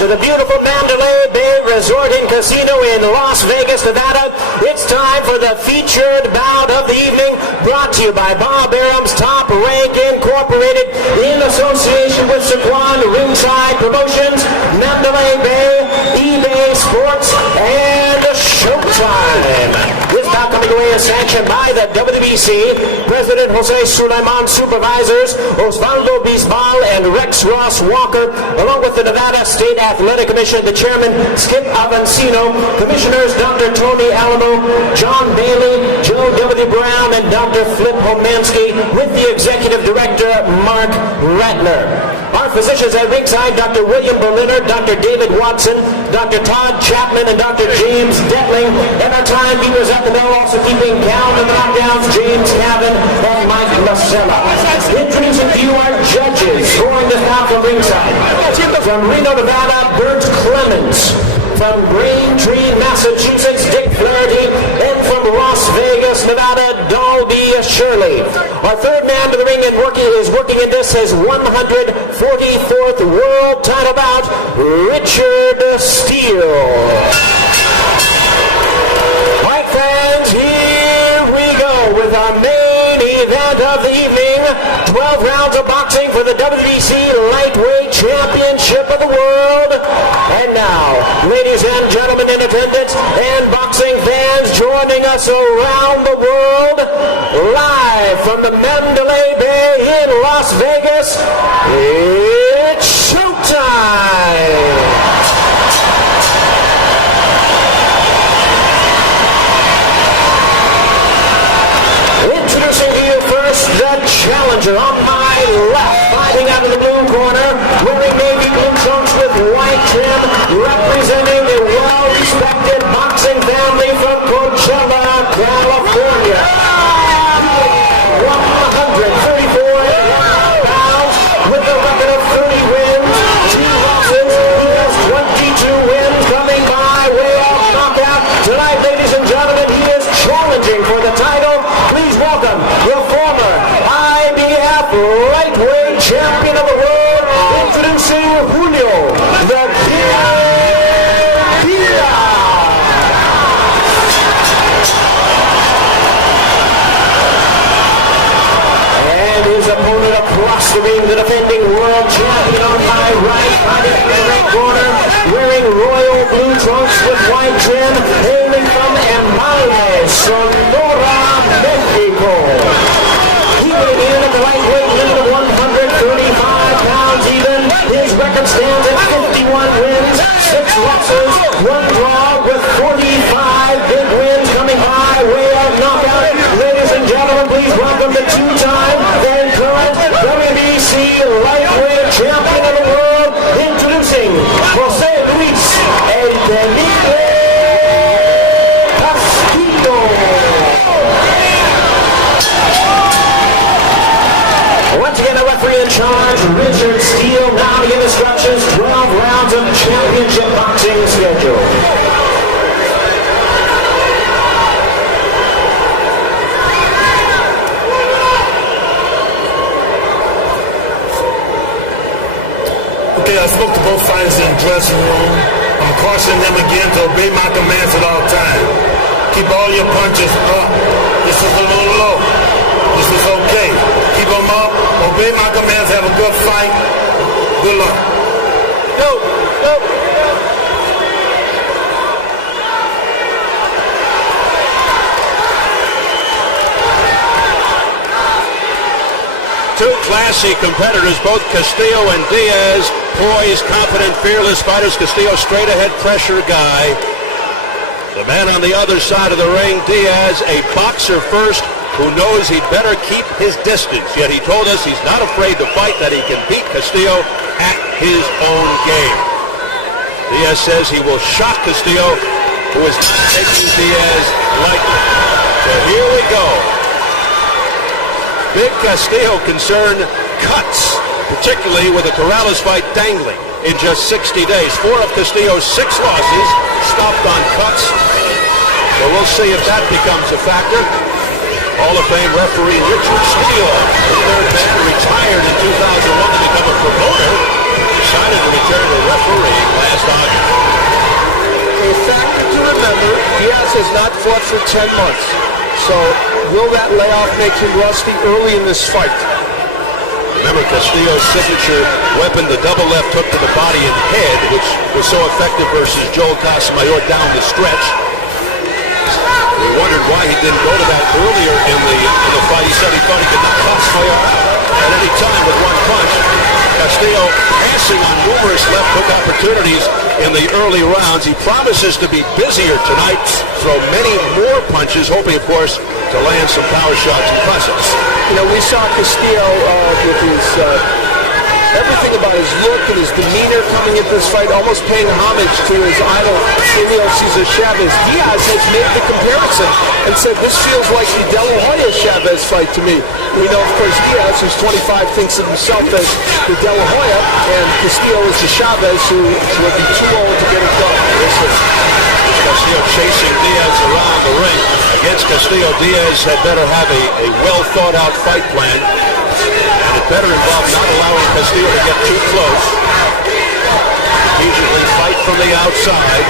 to the beautiful Mandalay Bay Resort and Casino in Las Vegas, Nevada. It's time for the featured bout of the evening, brought to you by Bob Arum's Top Rank Incorporated in association with Saquon Ringside Promotions, Mandalay Bay, eBay Sports, and Showtime. This bout coming away is sanctioned by the WBC, President Jose Sulaiman, Supervisors Osvaldo Bisbal and Rex Ross Walker, along with the Nevada State Athletic Commission, the Chairman Skip Avancino, Commissioners Dr. Tony Alamo, John Bailey, Joe W. Brown, and Dr. Flip Homansky, with the Executive Director Mark Ratner. Our physicians at ringside, Dr. William Berliner, Dr. David Watson, Dr. Todd Chapman, and Dr. James Detling. And our timekeepers at the bell, also keeping count of the knockdowns, James Cavan and Mike Masella. Introducing to you our judges, scoring this bout from ringside. From Reno, Nevada, Bert Clemens. From Braintree, Massachusetts, Dick Flaherty. And from Las Vegas, Nevada, Dalby Shirley. Our third man to the ring and is working in this his 144th world title bout, Richard Steele. All right, fans, here we go with our main event of the evening. 12 rounds of boxing for the WBC Lightweight Championship of the World. And now, ladies and gentlemen in attendance and boxing fans joining us around the world, live from the Mandalay Bay in Las Vegas, it's showtime! Introducing to you first, the challenger on my left, fighting out of the blue corner, wearing navy blue trunks with white trim, representing the well-respected boxing family from Coachella, California. 134 pounds with a record of 30 wins, 2 losses. He has 22 wins coming by way of knockout. Tonight, ladies and gentlemen, he is challenging for the title. Please welcome the former IBF lightweight champion of the world, introducing Julio, the Diaz. And his opponent across the ring, the defending world champion on my right, fighting in the red corner, wearing royal blue trunks with white trim, hailing from Empalme, Sonora, Mexico. Keeping it in at the lightweight limit of 135 pounds even. His record stands at 51 wins, 6 losses, 1 draw, with 45 big wins coming by way of knockout. Ladies and gentlemen, please welcome the 2-time and current WBC lightweight champion of the world, introducing Jose Luis El Felipe Castillo. Once again, the referee in charge, Richard Steele. Now to give instructions, 12 rounds of championship boxing schedule. Okay, I spoke to both fighters in the dressing room. I'm cautioning them again to obey my commands at all times. Keep all your punches up. This is a little low. This is okay. Keep them up. Obey my commands. Have a good fight. Good luck. Go. Go. Two classy competitors, both Castillo and Diaz, poised, confident, fearless fighters. Castillo, straight ahead pressure guy. The man on the other side of the ring, Diaz, a boxer first, who knows he'd better keep his distance. Yet he told us he's not afraid to fight, that he can beat Castillo at his own game. Diaz says he will shock Castillo, who is not taking Diaz lightly. So here we go. Big Castillo concerned cuts, particularly with the Corrales fight dangling in just 60 days. 4 of Castillo's 6 losses stopped on cuts. So we'll see if that becomes a factor. Hall of Fame referee Richard Steele, the third man who retired in 2001 to become a promoter, decided to return to refereeing last Don. A factor to remember, Diaz has not fought for 10 months. So will that layoff make him rusty early in this fight? Remember Castillo's signature weapon, the double left hook to the body and head, which was so effective versus Joel Casamayor down the stretch. We wondered why he didn't go to that earlier in the fight. He said he thought he could knock Casamayor out at any time with one punch. Castillo passing on numerous left hook opportunities in the early rounds. He promises to be busier tonight, throw many more punches, hoping, of course, to land some power shots in the process. You know, we saw Castillo with his everything about his look and his demeanor coming into this fight, almost paying homage to his idol, Julio Cesar Chavez. Diaz has made the comparison and said, this feels like the De La Hoya Chavez fight to me. We know, of course, Diaz, who's 25, thinks of himself as the De La Hoya, and Castillo is the Chavez who would be too old to get it done. Castillo chasing Diaz around the ring. Against Castillo, Diaz had better have a well-thought-out fight plan. And it better involve not allowing Castillo to get too close. Immediately fight from the outside,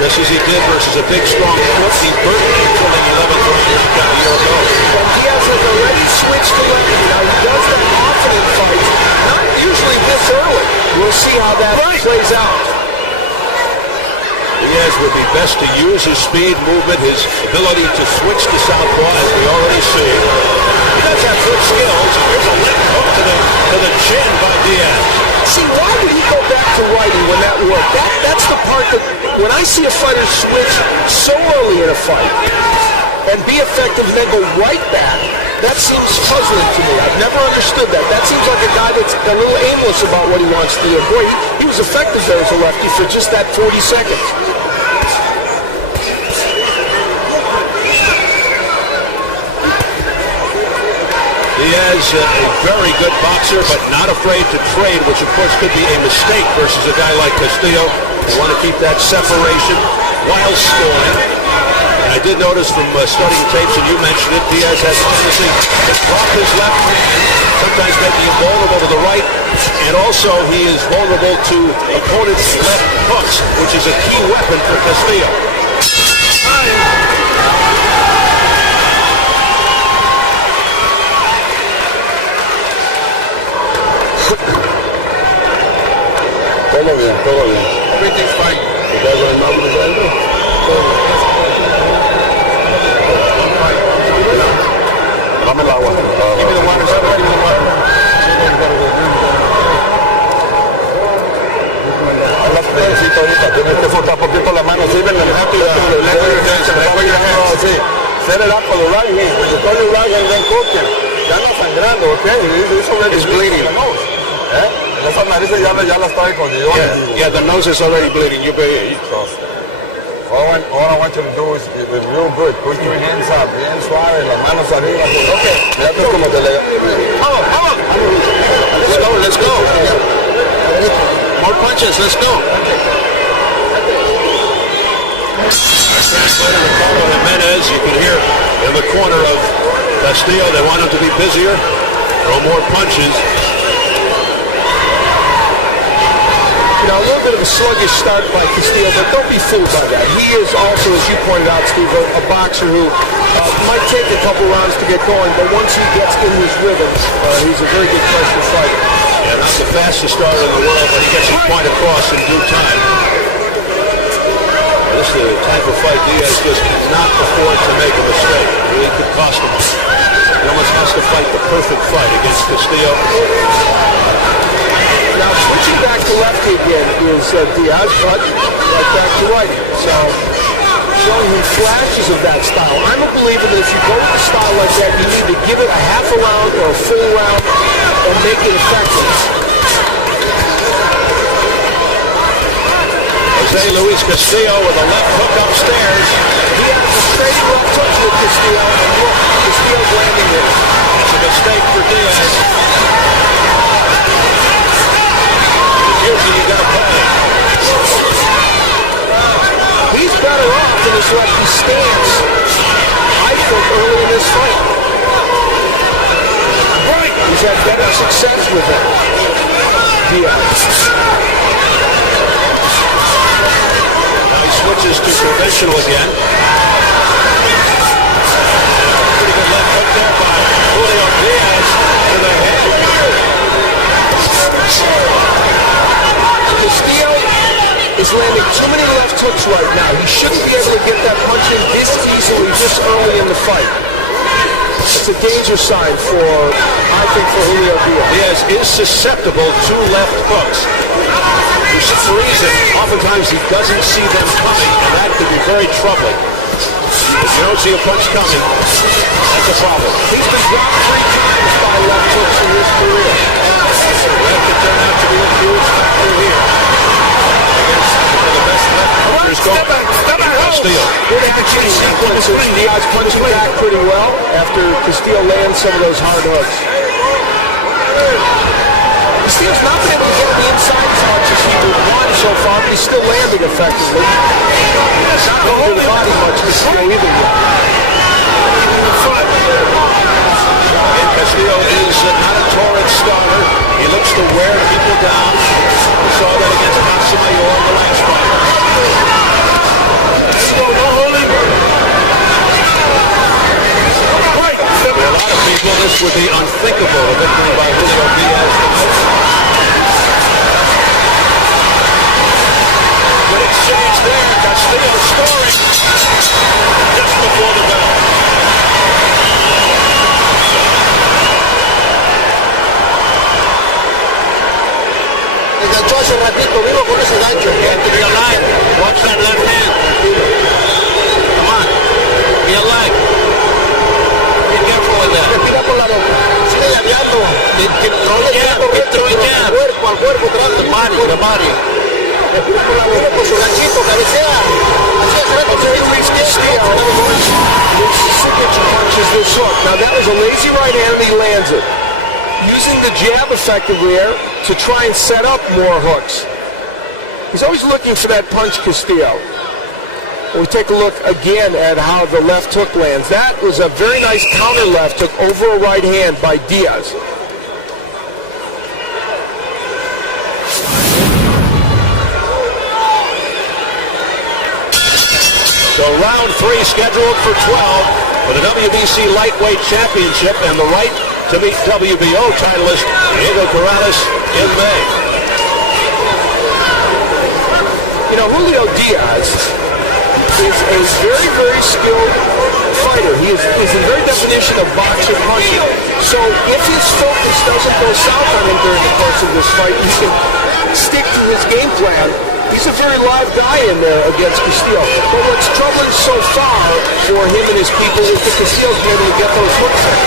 just as he did versus a big, strong crook. He burdened him from the 11th round a year ago. And Diaz has already switched to lefty. Now, he does that often in fights, not usually this early. We'll see how that plays out. Diaz would be best to use his speed, movement, his ability to switch to southpaw, as we already see. He does have good skills. Here's a left hook to the chin by Diaz. See, why would he go back to righty when that worked? That's the part that, when I see a fighter switch so early in a fight and be effective and then go right back, that seems puzzling to me. I've never understood that. That seems like a guy that's a little aimless about what he wants to do. Boy, he was effective there as a lefty for just that 40 seconds. Diaz, a very good boxer, but not afraid to trade, which of course could be a mistake versus a guy like Castillo. You want to keep that separation while scoring. And I did notice from studying tapes, and you mentioned it, Diaz has a tendency to drop his left hand, sometimes making him vulnerable to the right, and also he is vulnerable to opponents' left hooks, which is a key weapon for Castillo. Todo bien. Everything's fine. ¿Te quedas con el mouse desde adentro? Dame el agua. Give me the water, sir. Give me the water. Hablas pedacito ahorita. Tienes que soltar poquito la mano. Sí, ven, sí. Set it up for the right hand. When you turn it right and then cook it. Ya no sangrando, okay? It's bleeding. Esa nariz ya la está escondida. Yeah, the nose is already bleeding. All I want you to do is real good. Put your hands up, bien suave, las manos arriba. Okay. Fíjate como te le... Vamos. Let's go. More punches, let's go. Jimenez, you can hear in the corner of Castillo, they want him to be busier, throw more punches. You know, a little bit of a sluggish start by Castillo, but don't be fooled by that. He is also, as you pointed out, Steve, a boxer who might take a couple rounds to get going, but once he gets in his rhythm, he's a very good pressure fighter. Yeah, not the fastest starter in the world, but he gets his point across in due time. This is the type of fight Diaz just cannot afford to make a mistake. It really could cost him. He almost has to fight the perfect fight against Castillo. Now, switching back to lefty again is Diaz, but right back to right. So, showing him flashes of that style. I'm a believer that if you go with a style like that, you need to give it a half a round or a full round and make it effective. Jose Luis Castillo with a left hook upstairs. He has a straight left hook with Castillo, and look, Castillo's landing it. It's a mistake for Diaz. Usually you got to play. He's better off in his lefty stance, I think, early in this fight. Right. He's had better success with it. Diaz. switches to conventional again. Pretty good left hook there by Julio Diaz to the head. Castillo is landing too many left hooks right now. He shouldn't be able to get that punch in this easily, this early in the fight. It's a danger sign for, I think, for Julio Diaz. Diaz is susceptible to left hooks. For some reason, oftentimes he doesn't see them coming, and that could be very troubling. If you don't see a punch coming, that's a problem. He's been dropped 3 times by left hooks in his career. That could turn out to be a huge factor here. Against one of the best left hookers going. Castillo. Sequences, Diaz punching back pretty well after Castillo lands some of those hard hooks. Castillo's not been able to get the inside as much as he would want so far, but he's still landing effectively. He's not going to the body much, Castillo either yet. And Castillo is not a torrid starter. He looks to wear people down. We saw that against Castillo in the last fight. For a lot of people, this would be unthinkable, a victory by Julio Diaz tonight. Good exchange there. Castillo scoring just before the bell. Enganchó hace ratito, vino con ese gancho. To be alive. Watch that left hand. Come on. Be alive. Be careful with that. Tira por la boca. Sigue llameando. Al cuerpo, The body. Le tira por la boca con su ganchito, cabecea. Así hace rato se hizo Castillo, his signature punch is this hook. Now that was a lazy right hand and he lands it. Using the jab effectively there to try and set up more hooks. He's always looking for that punch, Castillo. We take a look again at how the left hook lands. That was a very nice counter left hook over a right hand by Diaz. So round 3 scheduled for 12 for the WBC Lightweight Championship and the right to meet WBO titleist Diego Corrales in May. You know, Julio Diaz is a very, very skilled fighter. He is the very definition of boxing punching. So if his focus doesn't go south on him during the course of this fight, he can stick to his game plan. He's a very live guy in there against Castillo. But what's troubling so far for him and his people is that Castillo's been able to get those hooks in.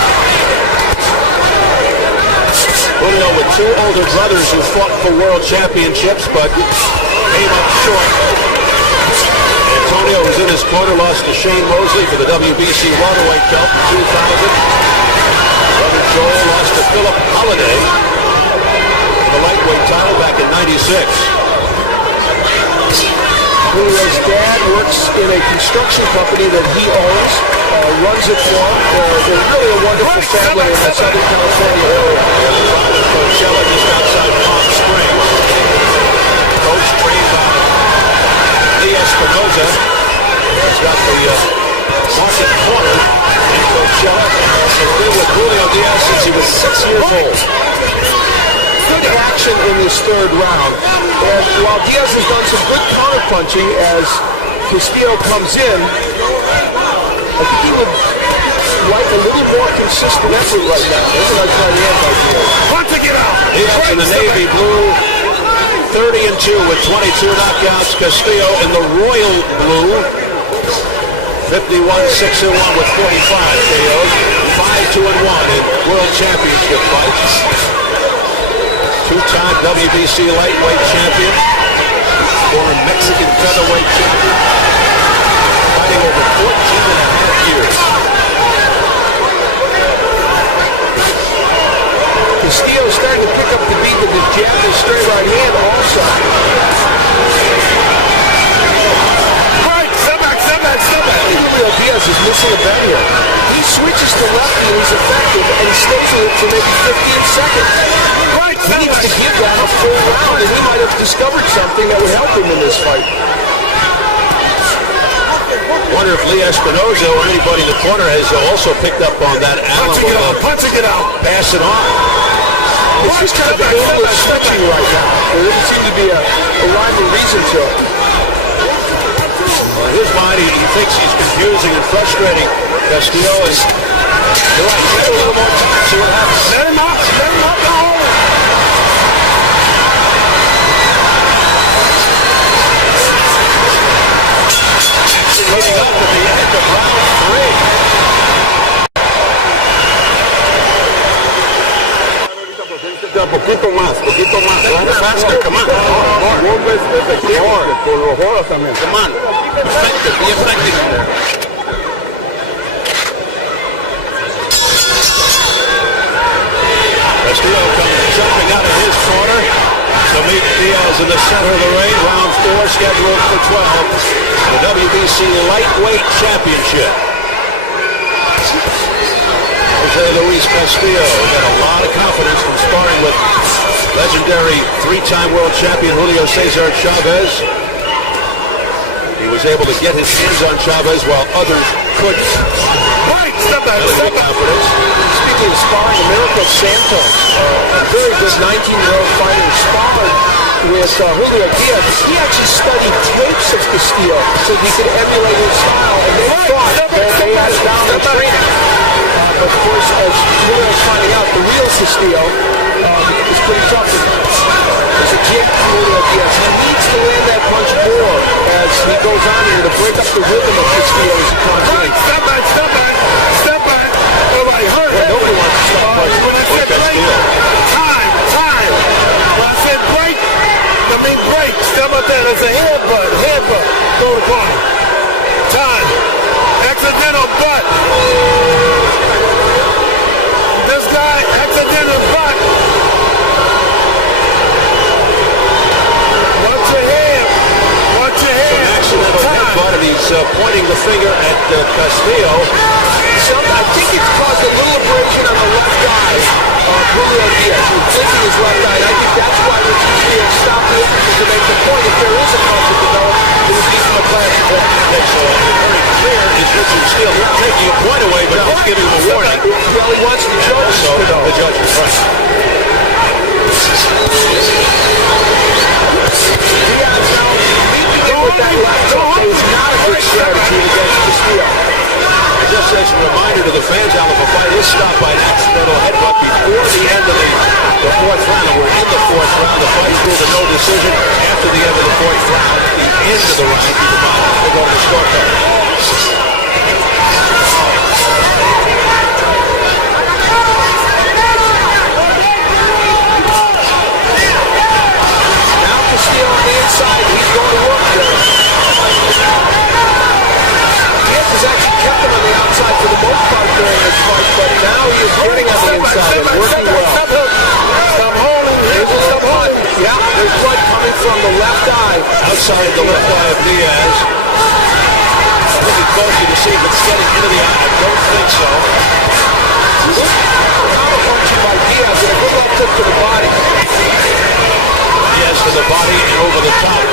Julio with 2 older brothers who fought for world championships but came up short. Antonio, who's in his corner, lost to Shane Mosley for the WBC welterweight belt in 2000. Brother Joel lost to Philip Holliday for the lightweight title back in '96. Julio's dad works in a construction company that he owns, runs it for him. They're really a wonderful family in the Southern California area. Coachella just outside Palm Springs. Coach trained by Diaz Espinoza. He's got the market corner in Coachella. He's been with Julio Diaz since he was 6 years old. Good action in this third round. And while Diaz has done some good counter-punching as Castillo comes in, I think he would like a little more consistent effort right now. There's a nice right hand by Diaz. Punching it out. Diaz in the navy blue, 30-2 with 22 knockouts. Castillo in the royal blue, 51-6-1 with 45 KOs. 5-2-1 in world championship fights. 2-time WBC lightweight champion, former Mexican featherweight champion, fighting over 14.5 years. Castillo is starting to pick up the beat with his jab and straight right hand also. Right, step back. Julio Diaz is missing a bet here. He switches to lefty and he's effective and he stays with it for maybe 15 seconds. He needs to give that a full round and he might have discovered something that would help him in this fight. Wonder if Lee Espinoza or anybody in the corner has also picked up on that. Allen will punching it out. pass it on. It's just kind of a little stretching right now. There doesn't seem to be a rhyme or reason to it. In his mind, he thinks he's confusing and frustrating Castillo. And you're right, give it a little more time, see what happens. Let him up the hole. Leading up to the end of round 3. Poquito más. Faster, come on. Come on. Effective, be effective there. Castillo comes jumping out of his corner to meet Diaz in the center of the ring. Round 4 scheduled for 12. The WBC Lightweight Championship. Jose Luis Castillo got a lot of confidence from sparring with legendary 3-time world champion Julio Cesar Chavez. He was able to get his hands on Chavez while others couldn't. Step back. Confidence. Speaking of sparring, Americo Santos, a very good 19-year-old fighter, sparred with Julio Diaz. He actually studied tapes of Castillo so he could emulate his style, and they thought that they had it down in training. But of course, as Julio's finding out, the real Castillo is pretty tough. There's a kid, Julio Diaz. He needs to land that punch more as he goes on here to break up the rhythm of Castillo as he constantly. Step back. Nobody hurt. Nobody wants to stop punching. When I said break, time. When I said break, I mean break. Step up there. There's a headbutt. Go to corner. Time. Accidental butt. This guy, accidental butt. Watch your hand. An accidental headbutt, and he's pointing the finger at Castillo. I think it's caused a little abrasion on the left eye of Julio Diaz. He was missing his left eye, and I think that's why Rich Castillo stopped the injury to make the point. If there is a cut to develop, it would be from a class point. Okay, so very clear is Richard Steele not taking a point away, but not giving him a warning. Well, he wants the judge So to know. the judge is right. Diaz now leaping in with that left hook is not a good strategy against Castillo. Just as a reminder to the fans, Alan, the fight is stopped by an accidental headbutt before the end of the 4th round. And we're in the 4th round. The fight is ruled a no decision after the end of the 4th round. The end of the round, keep in mind, we'll go to the scorecard. Now Castillo on the inside, he's going to work there. Diaz has actually kept him on the outside for the most part during this fight, but now he is getting on the inside and working well. Stop holding. Yeah, there's blood coming from the left eye. Outside the left eye of Diaz. Looking closely to see if it's getting into the eye. I don't think so. Counter punching by Diaz and a good left hook to the body. Diaz to the body and over the top.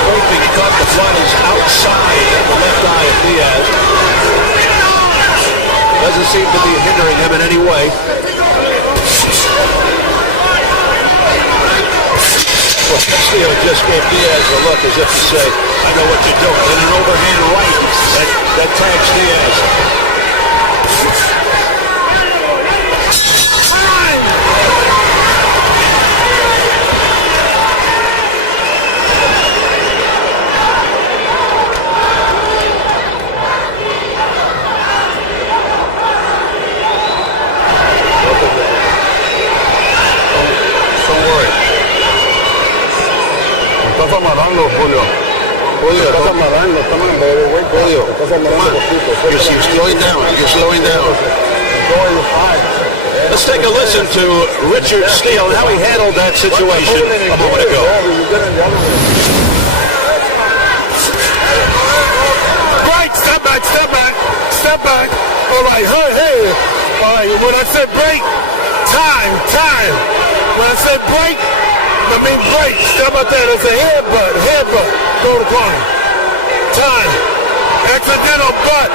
Scraping cut. The blood is outside the left eye of Diaz. Doesn't seem to be hindering him in any way. Well, Castillo just gave Diaz a look as if to say, I know what you're doing. And an overhand right that tags Diaz. Estás amarrando, Julio. Estás amarrando, Julio. You're slowing down. Let's take a listen to Richard Steele and how he handled that situation a moment ago. Right, step back. All right, hey. All right, when I said break, time. When I said break, break. How about that? It's a headbutt. Headbutt. Go to the corner. Time. Accidental butt.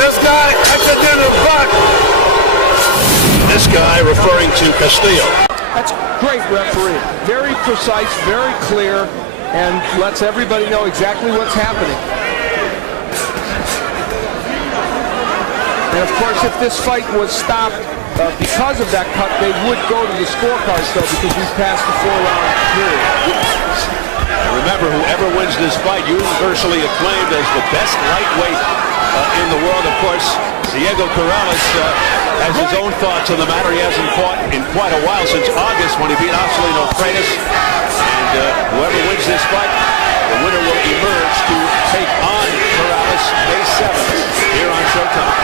This guy, accidental butt. This guy referring to Castillo. That's great refereeing. Very precise, very clear, and lets everybody know exactly what's happening. And of course, if this fight was stopped because of that cut, they would go to the scorecards, though, because we've passed the 4-round period. Remember, whoever wins this fight, universally acclaimed as the best lightweight in the world. Of course, Diego Corrales has his own thoughts on the matter. He hasn't fought in quite a while, since August, when he beat Marcelino Freitas. And whoever wins this fight, the winner will emerge to take on Corrales May 7th here on Showtime.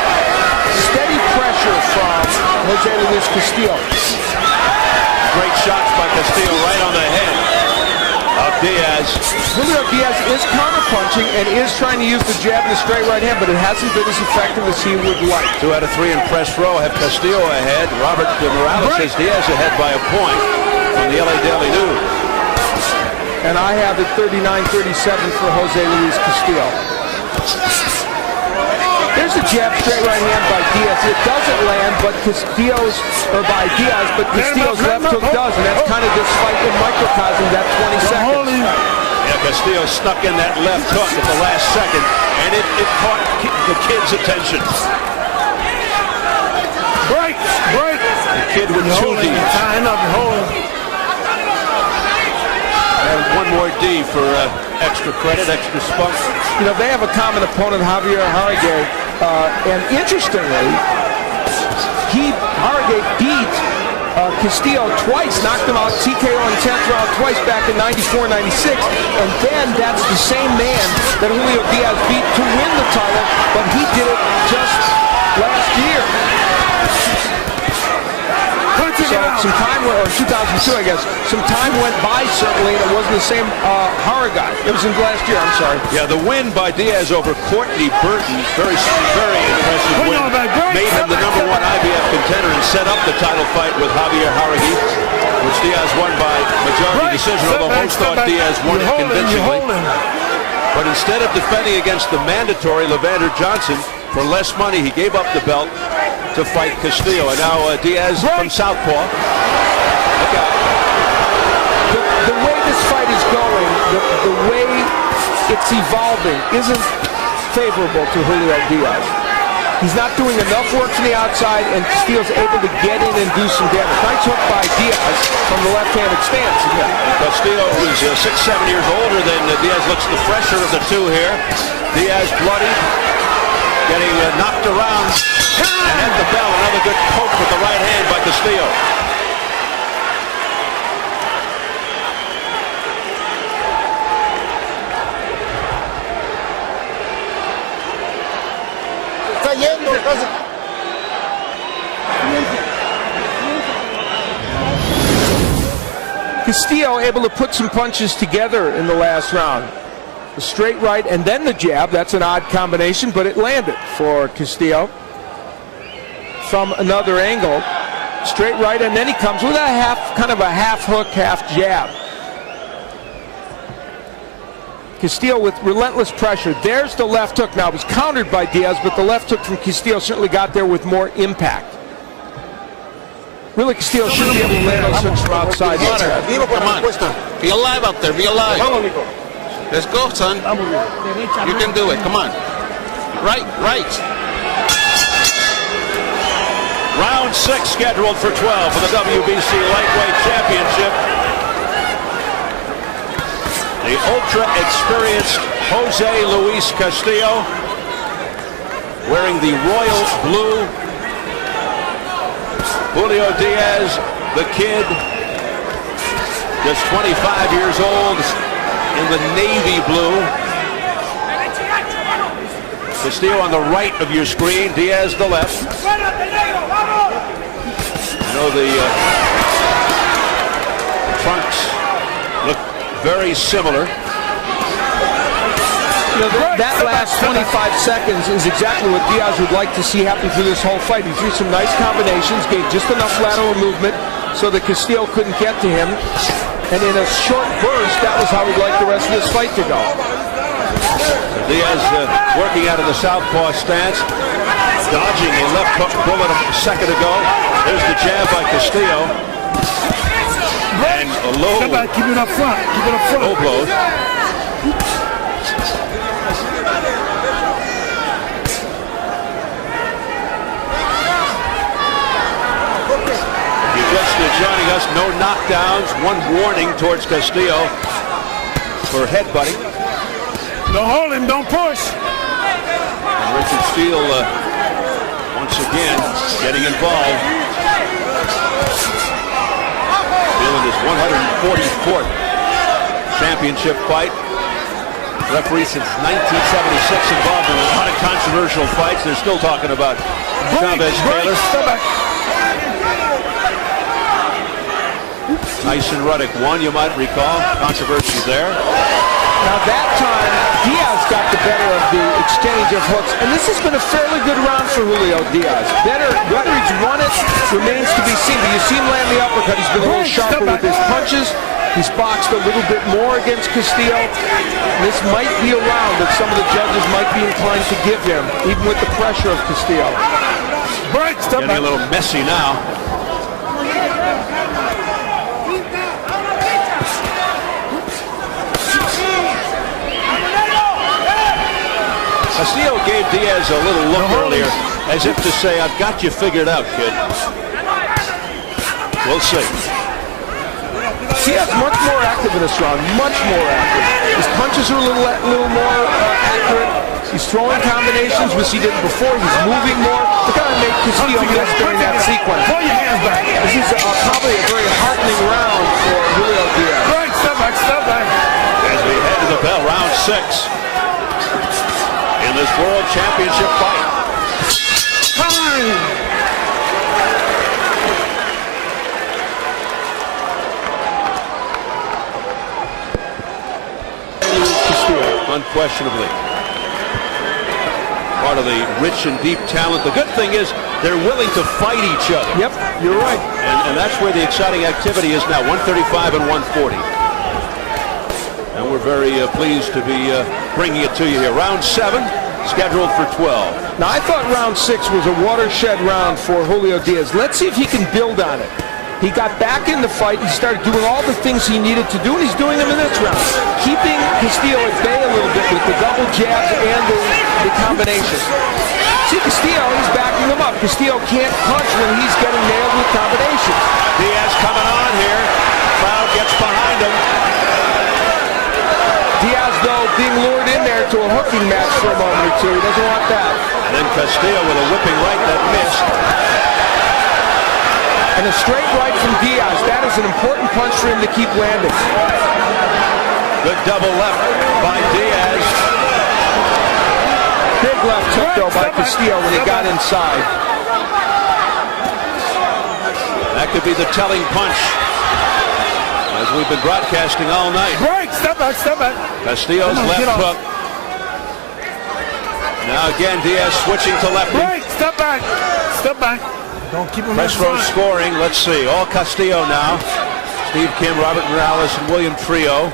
Steady pressure from Jose Luis Castillo. Great shots by Castillo right on the head of Diaz. Julio Diaz is counterpunching and is trying to use the jab and the straight right hand, but it hasn't been as effective as he would like. 2 out of 3 in press row have Castillo ahead. Robert Morales says Diaz ahead by a point from the LA Daily News. And I have it 39-37 for Jose Luis Castillo. There's a jab straight right hand by Diaz. It doesn't land, but Castillo's left hook does, and that's kind of this fight in microcosm, that 20 seconds. Yeah, Castillo snuck in that left hook at the last second, and it caught the kid's attention. Break. The kid with 2 Ds. Tying up and holding. And 1 more D for extra credit, extra spunk. You know, they have a common opponent, Javier Haragay, and interestingly, Haragay beat Castillo twice, knocked him out TKO in 10th round twice back in 94, 96, and then that's the same man that Julio Diaz beat to win the title, but he did it just last year. So some time, or 2002, I guess, some time went by, certainly, and it wasn't the same Haragay. It was in last year, I'm sorry. Yeah, the win by Diaz over Courtney Burton, very impressive win, made him the #1 IBF contender and set up the title fight with Javier Haragay, which Diaz won by majority decision, although most thought Diaz won it convincingly. But instead of defending against the mandatory Levander Johnson, for less money, he gave up the belt to fight Castillo. And now Diaz from southpaw. Look out. The way this fight is going, the way it's evolving isn't favorable to Julio Diaz. He's not doing enough work from the outside, and Castillo's able to get in and do some damage. Nice hook by Diaz from the left-handed stance again. Castillo is 6-7 years older than Diaz. Looks the fresher of the two here. Diaz bloody, getting knocked around, and at the bell, another good poke with the right hand by Castillo. Está yendo, Castillo able to put some punches together in the last round. The straight right and then the jab. That's an odd combination, but it landed for Castillo. From another angle, straight right, and then he comes with a kind of a half hook, half jab. Castillo with relentless pressure. There's the left hook. Now it was countered by Diaz, but the left hook from Castillo certainly got there with more impact. Really, Castillo should be able to land those hooks from outside. Come on. Be alive out there. Be alive. Let's go, son. You can do it. Come on. Right. Round 6 scheduled for 12 for the WBC Lightweight Championship. The ultra-experienced Jose Luis Castillo wearing the royal blue. Julio Diaz, the kid, just 25 years old, in the navy blue. Castillo on the right of your screen, Diaz the left. You know, the trunks look very similar. You know, that last 25 seconds is exactly what Diaz would like to see happen through this whole fight. He threw some nice combinations, gave just enough lateral movement so that Castillo couldn't get to him. And in a short burst, that was how he'd like the rest of this fight to go. Diaz working out of the southpaw stance, dodging a left hook bullet a second ago. There's the jab by Castillo. And a low. Keep it up front. Keep it up front. Low blows. If you're just joining us, no knockdowns. One warning towards Castillo for headbutting. Don't hold him. Don't push. And Richard Steele once again getting involved. Steele in his 144th championship fight. Referee since 1976, involved in a lot of controversial fights. They're still talking about Chavez Taylor. Tyson Ruddock won, you might recall. Controversy there. Now that time, Diaz got the better of the exchange of hooks, and this has been a fairly good round for Julio Diaz. Whether he's won it remains to be seen, but you see him land the uppercut. He's been a little sharper with his punches. He's boxed a little bit more against Castillo. This might be a round that some of the judges might be inclined to give him, even with the pressure of Castillo. Getting a little messy now. Castillo gave Diaz a little look earlier, as if to say, I've got you figured out, kid. We'll see. Diaz much more active in this round, much more active. His punches are a little more accurate. He's throwing combinations, which he didn't before. He's moving more. Look how he made Castillo miss during that sequence. Pull your hands back. This is probably a very heartening round for Julio Diaz. Right, step back, step back. As we head to the bell, round 6 in this World Championship fight. Time. Unquestionably part of the rich and deep talent. The good thing is they're willing to fight each other. Yep, you're right. And that's where the exciting activity is now, 135 and 140. And we're very pleased to be bringing it to you here. Round 7, scheduled for 12. Now, I thought round 6 was a watershed round for Julio Diaz. Let's see if he can build on it. He got back in the fight. He started doing all the things he needed to do, and he's doing them in this round. Keeping Castillo at bay a little bit with the double jabs and the combinations. See, Castillo, he's backing him up. Castillo can't punch when he's getting nailed with combinations. Diaz coming on here. Crowd gets behind him. Diaz, though, being lured in there to a hooking match for a moment or two. He doesn't want that. And then Castillo with a whipping right that missed. And a straight right from Diaz. That is an important punch for him to keep landing. Good double left by Diaz. Big left hook, though, by Castillo when he got inside. That could be the telling punch, as we've been broadcasting all night. Break, step back, step back. Castillo's left hook. Now again, Diaz switching to lefty. Break, step back, step back. Don't keep him Press row scoring. Let's see. All Castillo now. Steve Kim, Robert Morales, and William Trio.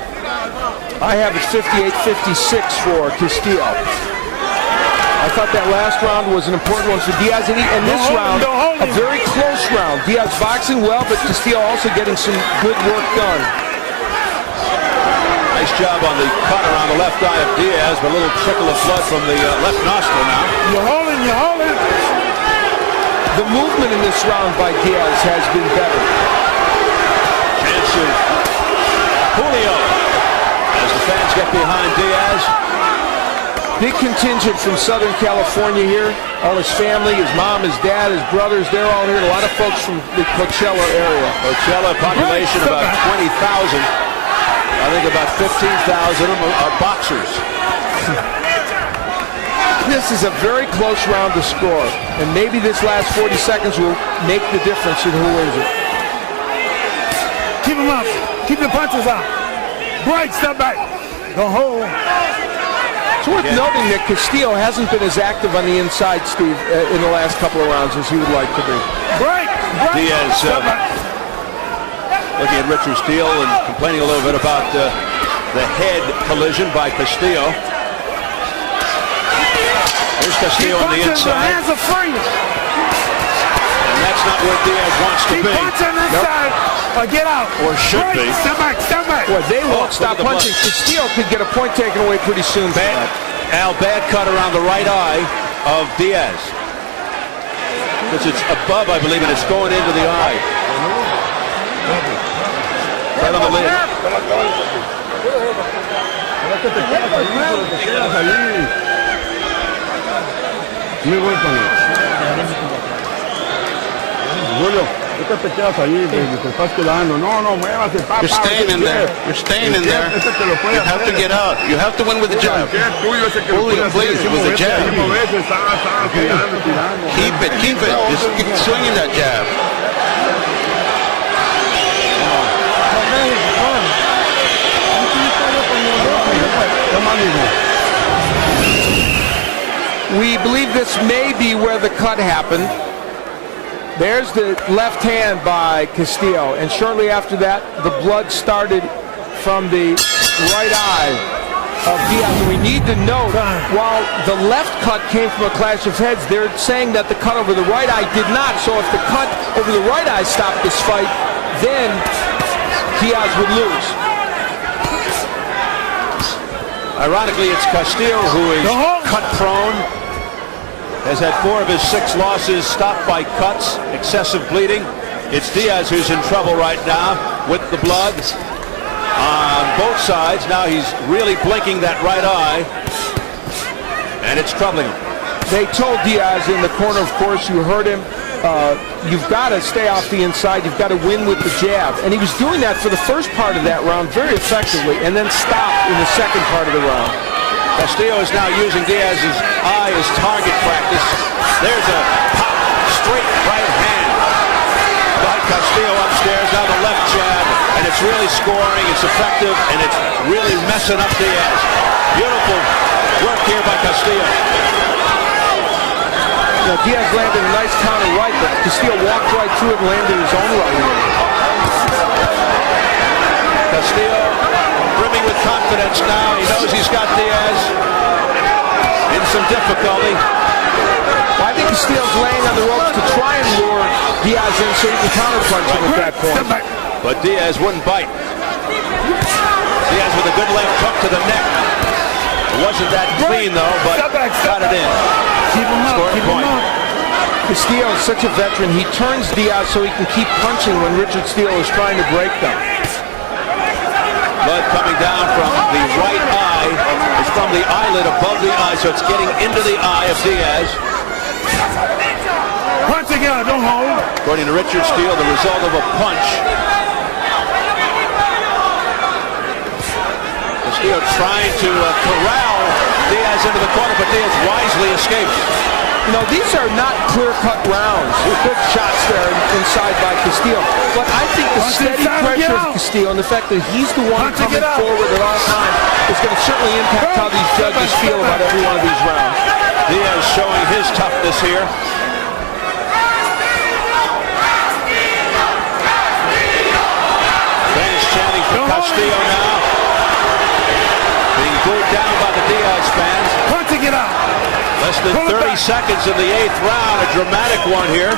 I have it 58-56 for Castillo. I thought that last round was an important one for Diaz, and this round, a very close round. Diaz boxing well, but Castillo also getting some good work done. Nice job on the cutter on the left eye of Diaz, but a little trickle of blood from the left nostril now. You're holding, you're holding. The movement in this round by Diaz has been better. Chance of Julio as the fans get behind Diaz. Big contingent from Southern California here. All his family, his mom, his dad, his brothers, they're all here. A lot of folks from the Coachella area. Coachella population about 20,000. I think about 15,000 of them are boxers. This is a very close round to score, and maybe this last 40 seconds will make the difference in who wins it. Keep him up. Keep your punches out. Break, step back. Don't hold. It's worth noting that Castillo hasn't been as active on the inside, Steve, in the last couple of rounds as he would like to be. Diaz looking at Richard Steele and complaining a little bit about the head collision by Castillo. Here's Castillo on the inside. Hands are free. And that's not where Diaz wants to be. Punch on this side. Get out. Or should be. Step back. Boy, they won't look stop at the punching. Castillo could get a point taken away pretty soon. Bad cut around the right eye of Diaz. Because it's above, I believe, and it's going into the eye. Right on the lid. Julio, te quedas ahí, te estás quedando. No, muévase, papá. You're staying in there. You're staying in there. You have to get out. You have to win with the jab. Julio, please, with the jab. Keep it. Just keep swinging that jab. We believe this may be where the cut happened. There's the left hand by Castillo, and shortly after that, the blood started from the right eye of Diaz. And we need to note, while the left cut came from a clash of heads, they're saying that the cut over the right eye did not. So if the cut over the right eye stopped this fight, then Diaz would lose. Ironically, it's Castillo who is cut prone. Has had 4 of his 6 losses stopped by cuts, excessive bleeding. It's Diaz who's in trouble right now with the blood on both sides. Now he's really blinking that right eye, and it's troubling him. They told Diaz in the corner, of course, you heard him, you've got to stay off the inside, you've got to win with the jab. And he was doing that for the first part of that round very effectively, and then stopped in the second part of the round. Castillo is now using Diaz's eye as target practice. There's a pop, straight right hand by Castillo upstairs. Now the left jab, and it's really scoring, it's effective, and it's really messing up Diaz. Beautiful work here by Castillo. Now, Diaz landed a nice counter right, but Castillo walked right through it and landed his own right hand. Castillo brimming with confidence now. He knows he's got Diaz in some difficulty. Well, I think Castillo's laying on the ropes to try and lure Diaz in so he can counterpunch him at that point. But Diaz wouldn't bite. Diaz with a good left hook to the neck. It wasn't that clean though, but got it in. Scored a point. Castillo is such a veteran. He turns Diaz so he can keep punching when Richard Steele is trying to break them. Blood coming down from the right eye. It's from the eyelid above the eye, so it's getting into the eye of Diaz. Punch again, don't hold. According to Richard Steele, the result of a punch. Castillo trying to corral Diaz into the corner, but Diaz wisely escapes. You know, these are not clear-cut rounds. Good shots there inside by Castillo. But I think the steady pressure of Castillo and the fact that he's the one coming forward at all times is going to certainly impact how these judges feel about every one of these rounds. Diaz showing his toughness here. Fans chanting for Castillo now. Being booed down by the Diaz fans. Punching it out. Less than 30 seconds of the 8th round. A dramatic one here.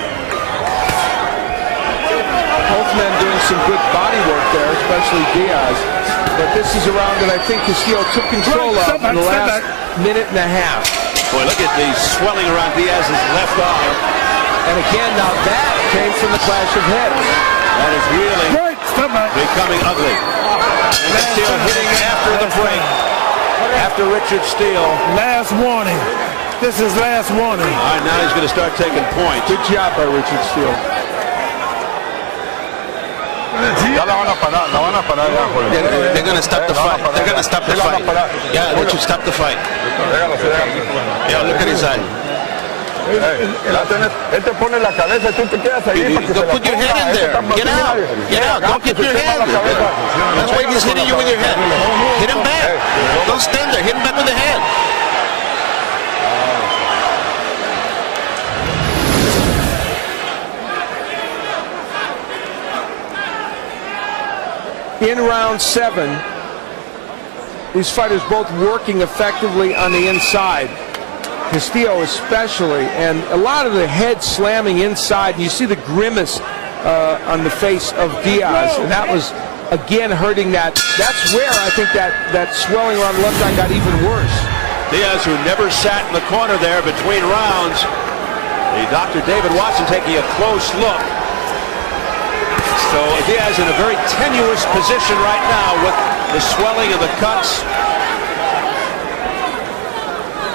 Both men doing some good body work there, especially Diaz. But this is a round that I think Castillo took control of in the last minute and a half. Boy, look at the swelling around Diaz's left eye. And again, now that came from the clash of heads. That is really becoming ugly. And Castillo hitting after the break. After Richard Steele. Last warning. This is last warning. All right, now he's going to start taking points. Good job by Richard Steele. Ya la van a parar, They're going to stop the fight. They're going to stop the fight. Yeah, they should stop the fight. Yeah, look at his eye. Él te pone la cabeza y tú te quedas ahí. Go put your head in there. Get out. Get out. Don't get your head. That's why he's hitting you with your head. Hit him back. Don't stand there. Hit him back with the head. in round 7, these fighters both working effectively on the inside. Castillo especially, and a lot of the head slamming inside. You see the grimace on the face of Diaz, and that was, again, hurting that. That's where I think that swelling around the left eye got even worse. Diaz, who never sat in the corner there between rounds. The Dr. David Watson taking a close look. So Diaz in a very tenuous position right now with the swelling and the cuts.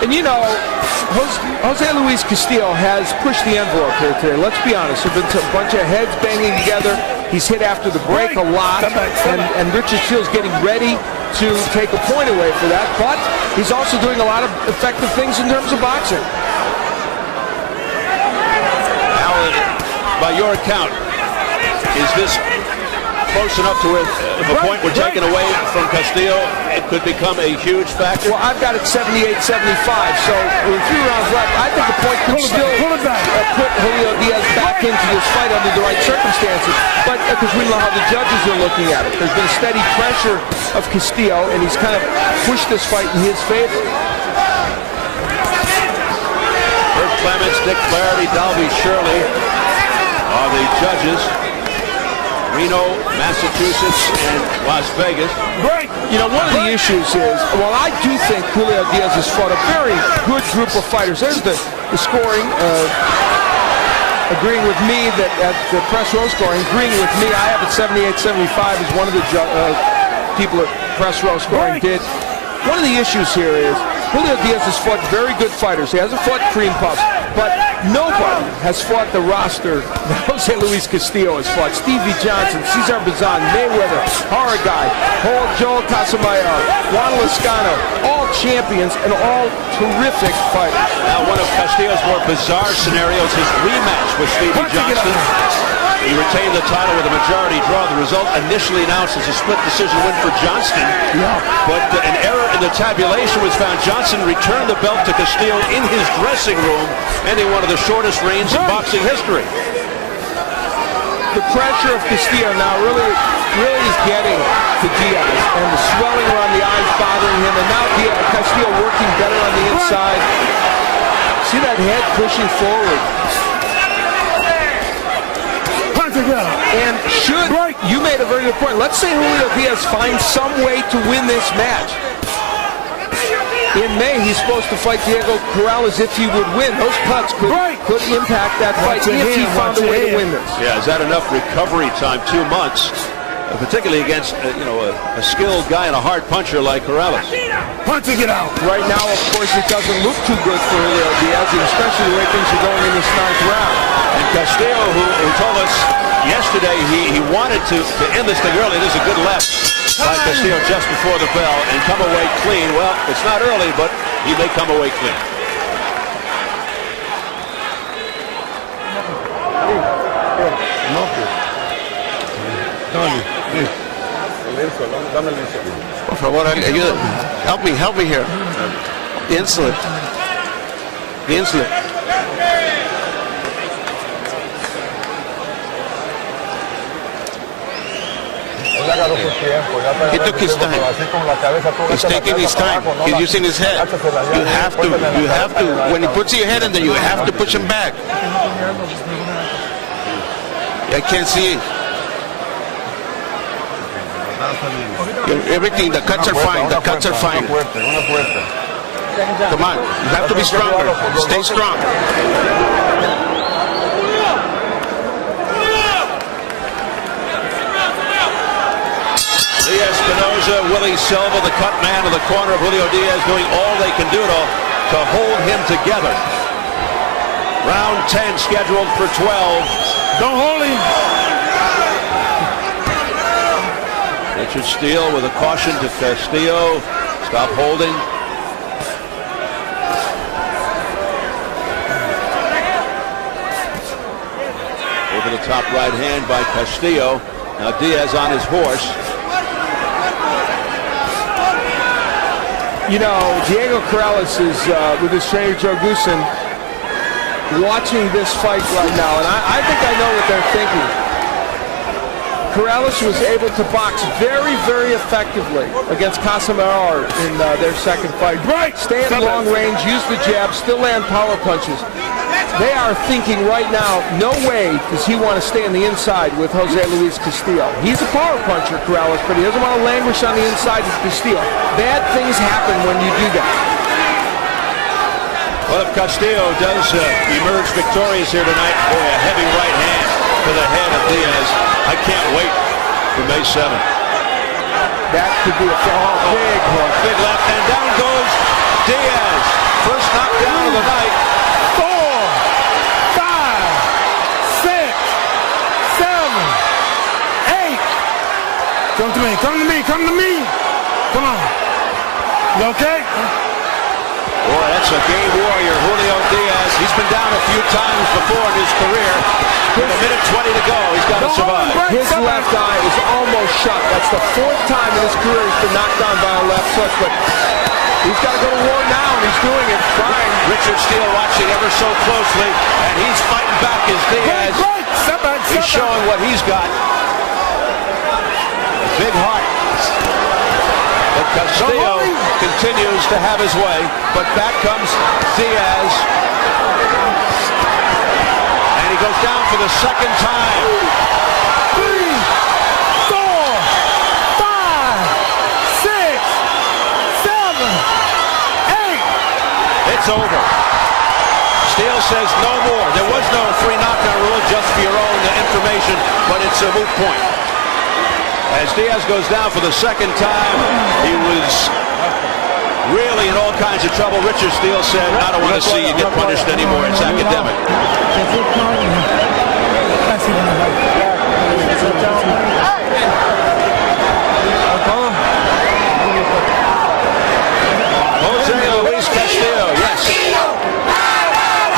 And you know, Jose Luis Castillo has pushed the envelope here today. Let's be honest. There have been a bunch of heads banging together. He's hit after the break a lot. And Richard Shields getting ready to take a point away for that. But he's also doing a lot of effective things in terms of boxing. Alan, by your account, is this close enough to where if a point were taken away from Castillo, it could become a huge factor? Well, I've got it 78-75, so with 3 rounds left, I think the point could still put Julio Diaz back into this fight under the right circumstances, but because we know how the judges are looking at it. There's been steady pressure of Castillo, and he's kind of pushed this fight in his favor. Bert Clements, Dick Flaherty, Dalby Shirley are the judges. Reno, Massachusetts, and Las Vegas. Right. You know, one of the issues is, well, I do think Julio Diaz has fought a very good group of fighters. There's the scoring, agreeing with me that at the press row scoring, agreeing with me, I have it 78-75 as one of the people at press row scoring did. One of the issues here is Julio Diaz has fought very good fighters. He hasn't fought cream puffs, but nobody has fought the roster that Jose Luis Castillo has fought. Stevie Johnson, Cesar Bazan, Mayweather, Haragai, Joel Casamayor, Juan Lascano, all champions and all terrific fighters. Now, one of Castillo's more bizarre scenarios, his rematch with Stevie Johnson. He retained the title with a majority draw. The result initially announced as a split decision win for Johnston. But an error in the tabulation was found. Johnson returned the belt to Castillo in his dressing room, ending one of the shortest reigns in boxing history. The pressure of Castillo now really is getting to Diaz, and the swelling around the eyes bothering him, and now Castillo working better on the inside. See that head pushing forward. And you made a very good point. Let's say Julio Diaz finds some way to win this match. In May, he's supposed to fight Diego Corrales if he would win. Those cuts could impact that fight if he found a way to win this. Yeah, is that enough recovery time? 2 months, particularly against a skilled guy and a hard puncher like Corrales. Punching it out. Right now, of course, it doesn't look too good for Julio Diaz, especially the way things are going in this 9th round. And Castillo, who told us yesterday he wanted to end this thing early. There's a good left by Castillo just before the bell and come away clean. Well, it's not early, but he may come away clean. Por favor, ayuda. Help me here. The insulin. He took his time. He's taking his time. He's using his head. You have to. When he puts your head in there, you have to push him back. I can't see it. Everything, the cuts are fine. The cuts are fine. Come on, you have to be stronger. Stay strong. Espinosa, Willie Silva, the cut man in the corner of Julio Diaz, doing all they can do to hold him together. Round 10 scheduled for 12. Don't hold him. Richard Steele with a caution to Castillo. Stop holding. Over the top right hand by Castillo. Now Diaz on his horse. You know, Diego Corrales is with his trainer Joe Goosen watching this fight right now, and I think I know what they're thinking. Corrales was able to box very, very effectively against Castillo in their second fight. Stay at long range, use the jab, still land power punches. They are thinking right now, no way does he want to stay on the inside with Jose Luis Castillo. He's a power puncher, Corrales, but he doesn't want to languish on the inside with Castillo. Bad things happen when you do that. Well, if Castillo does emerge victorious here tonight, boy, a heavy right hand to the head of Diaz. I can't wait for May 7th. That could be a big hook. Big left, and down goes Diaz. First knockdown of the night. 4, 5, 6, 7, 8. Come to me, come to me, come to me. Come on. You okay? Boy, that's a game warrior, Julio Diaz. He's been down a few times before in his career. With a minute 20 to go, he's got to survive. His left eye is almost shut. That's the 4th time in his career he's been knocked down by a left hook, but he's got to go to war now, and he's doing it fine. Richard Steele watching ever so closely, and he's fighting back as Diaz. He's showing what he's got. A big heart. But Castillo continues to have his way, but back comes Diaz. And he goes down for the second time. 3, 4, 5, 6, 7, 8. It's over. Steele says no more. There was no free knockdown rule, just for your own information, but it's a moot point. As Diaz goes down for the second time, he was really in all kinds of trouble. Richard Steele said, I don't want to see you get punished anymore. It's academic. Jose Luis Castillo, yes.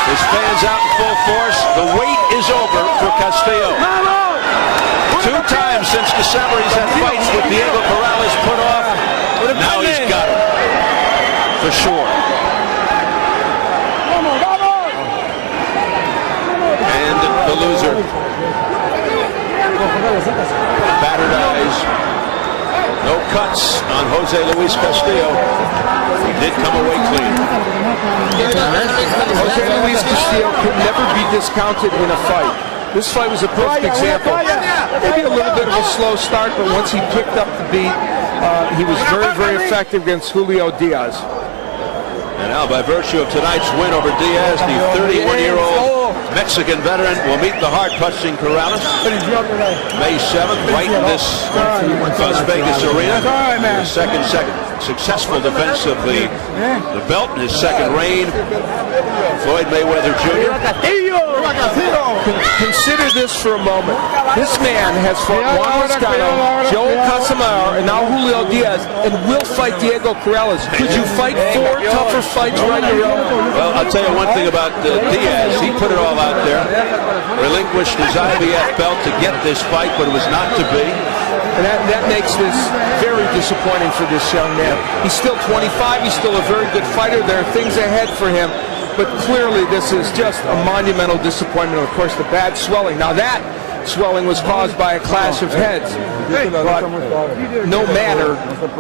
His fans out in full force. The wait is over for Castillo. 2 times since December he's had fights with Diego Corrales put off. Now he's got him. For sure. And the loser. Battered eyes. No cuts on Jose Luis Castillo. He did come away clean. Jose Luis Castillo could never be discounted in a fight. This fight was a perfect example. Maybe a little bit of a slow start, but once he picked up the beat, he was very, very effective against Julio Diaz. And now, by virtue of tonight's win over Diaz, the 31-year-old Mexican veteran will meet the hard-punching Corrales May 7th, right in this Las Vegas arena. His second successful defense of the belt in his second reign. Floyd Mayweather Jr. Consider this for a moment. This man has fought Juan Moscato, Joel Casamar, and now Julio Diaz, and will fight Diego Corrales. Could you fight 4 tougher fights right in a row? Well, I'll tell you one thing about Diaz. He put it all out there. Relinquished his IBF belt to get this fight, but it was not to be. And that makes this very disappointing for this young man. He's still 25. He's still a very good fighter. There are things ahead for him. But clearly this is just a monumental disappointment. Of course, the bad swelling. Now that swelling was caused by a clash of heads. But no matter,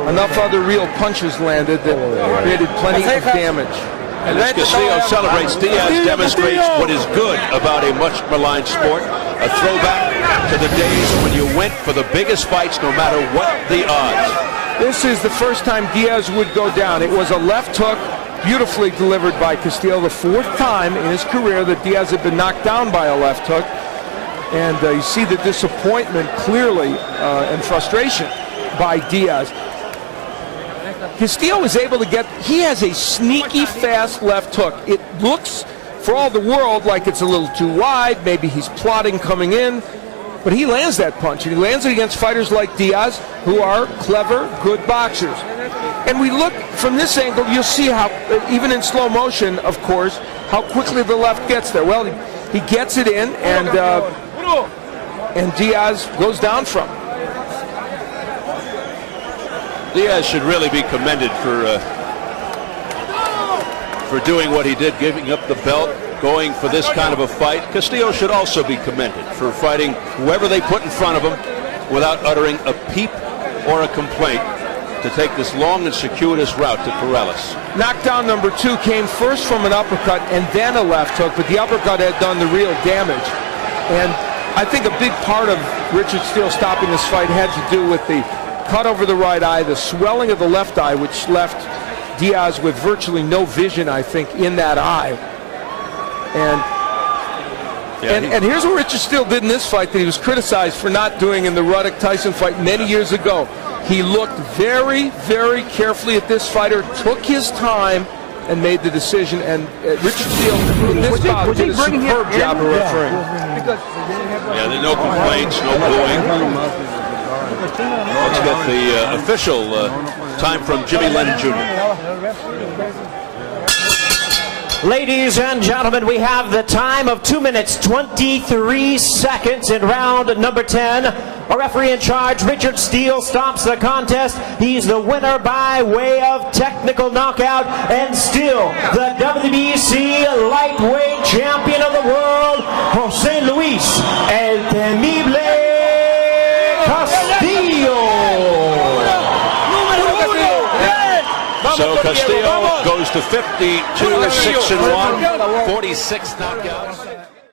enough other real punches landed that created plenty of damage. And as Castillo celebrates, Diaz demonstrates what is good about a much maligned sport. A throwback to the days when you went for the biggest fights no matter what the odds. This is the first time Diaz would go down. It was a left hook, beautifully delivered by Castillo. The 4th time in his career that Diaz had been knocked down by a left hook. And you see the disappointment clearly and frustration by Diaz. Castillo is able to get, he has a sneaky fast left hook. It looks for all the world like it's a little too wide. Maybe he's plotting coming in. But he lands that punch, and he lands it against fighters like Diaz, who are clever, good boxers. And we look from this angle, you'll see how, even in slow motion, of course, how quickly the left gets there. Well, he gets it in, and Diaz goes down from him. Diaz should really be commended for doing what he did, giving up the belt, going for this kind of a fight. Castillo should also be commended for fighting whoever they put in front of him without uttering a peep or a complaint to take this long and circuitous route to Corrales. Knockdown number 2 came first from an uppercut and then a left hook, but the uppercut had done the real damage. And I think a big part of Richard Steele stopping this fight had to do with the cut over the right eye, the swelling of the left eye, which left Diaz with virtually no vision, I think, in that eye. And here's what Richard Steele did in this fight that he was criticized for not doing in the Ruddock-Tyson fight many years ago. He looked very, very carefully at this fighter, took his time, and made the decision. And Richard Steele, in this bout, did a superb job of refereeing. Yeah, there's no complaints, no booing. Let's get the official time from Jimmy Lennon Jr. Ladies and gentlemen, we have the time of 2 minutes, 23 seconds in round number 10. Our referee in charge, Richard Steele, stops the contest. He's the winner by way of technical knockout and still the WBC lightweight champion of the world, Jose Luis El Temible Castillo. So Castillo goes to 52, 6-1, 46 knockouts.